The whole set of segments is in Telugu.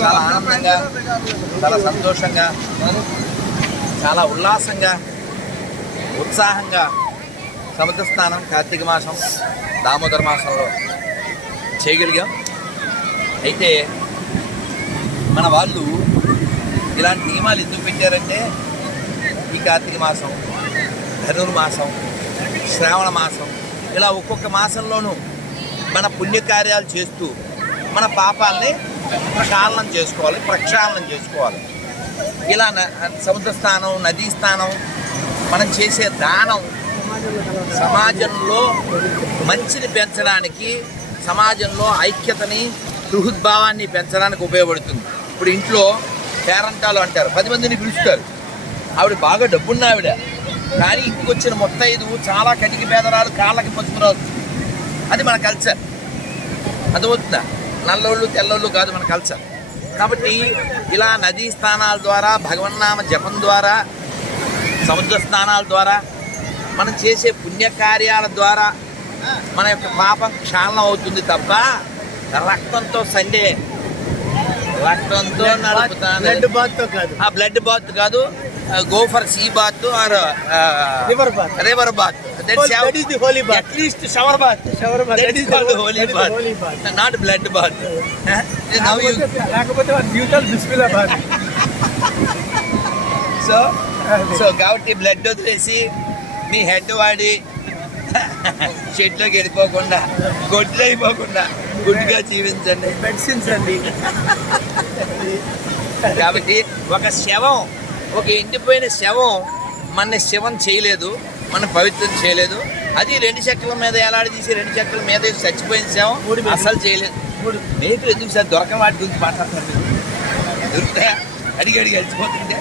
చాలా ఆనందంగా చాలా సంతోషంగా చాలా ఉల్లాసంగా ఉత్సాహంగా సముద్ర స్నానం కార్తీక మాసం దామోదర మాసంలో చేయగలిగాం. అయితే మన వాళ్ళు ఇలాంటి నియమాలు ఎందుకు పెట్టారంటే ఈ కార్తీక మాసం ధనుర్మాసం శ్రావణ మాసం ఇలా ఒక్కొక్క మాసంలోనూ మన పుణ్యకార్యాలు చేస్తూ మన పాపాలని క్షాళనం చేసుకోవాలి ప్రక్షాళనం చేసుకోవాలి. ఇలా న- సముద్ర స్థానం నదీ స్థానం మనం చేసే దానం సమాజంలో మంచిని పెంచడానికి సమాజంలో ఐక్యతని బృహద్భావాన్ని పెంచడానికి ఉపయోగపడుతుంది. ఇప్పుడు ఇంట్లో పేరంటాలు అంటారు పది మందిని పిలుస్తారు. ఆవిడ బాగా డబ్బున్న ఆవిడ కానీ ఇంటికి వచ్చిన మొత్తైదు చాలా కటికి పేదరాలు కాళ్ళకి పంచుకురావచ్చు అది మన కల్చర్. అర్థమవుతుందా? నల్లోళ్ళు తెల్లోళ్ళు కాదు మన కల్చర్ కాబట్టి ఇలా నదీ స్నానాల ద్వారా భగవన్నామ జపం ద్వారా సముద్ర స్నానాల ద్వారా మనం చేసే పుణ్యకార్యాల ద్వారా మన యొక్క పాపం క్షాళనం అవుతుంది తప్ప రక్తంతో సండే. రక్తంతో బ్లడ్ బాత్ కాదు. ఆ బ్లడ్ బాత్ కాదు go for sea bath or river bath river bath That is the holy bath. At least shower bath shower bath That is called holy That is the bath. holy bath. Not blood bath now you లేకపోతే- లేకపోతే న్యూట్రల్ బిస్మిల్లా బాత్ సో సో కాబట్టి బ్లడ్ వదిలేసి మీ హెడ్ వాడి షెడ్లోకి వెళ్ళిపోకుండా గొడ్లు అయిపోకుండా గుడ్డుగా జీవించండి. మెడిసిన్స్ అండి. కాబట్టి ఒక శవం ఒక ఎండిపోయిన శవం మన శవం చేయలేదు. మన పవిత్రం చేయలేదు. అది రెండు చెక్కల మీద ఎలాడి తీసి రెండు చెక్కల మీద చచ్చిపోయిన మూడు. అసలు చేయలేదు. మూడు. మేకులు ఎందుకు సార్? దొరకని వాటి గురించి మాట్లాడతారు మీరు? దొరుకుతాయా? అడిగి అడిగి అడిచిపోతుంటే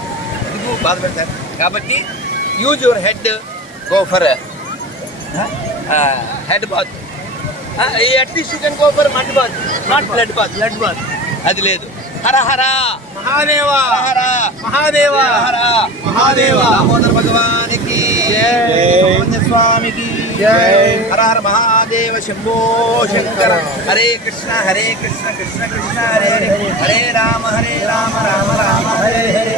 ఎందుకు బాధపడతారు కాబట్టి use your head go for head bath at least you can go for mud bath not blood bath blood bath అది లేదు. హర హర. మహాదేవ. హర హర. మహాదేవ. హర మహాదేవ దామోదర భగవానికి జై. సుబ్రహ్మణ్య స్వామికి. హర హర మహాదేవ శంభో శంకర. హరే కృష్ణ హరే కృష్ణ కృష్ణ కృష్ణ హరే హరే. హరే రామ హరే రామ రామ రామ హరే హరే.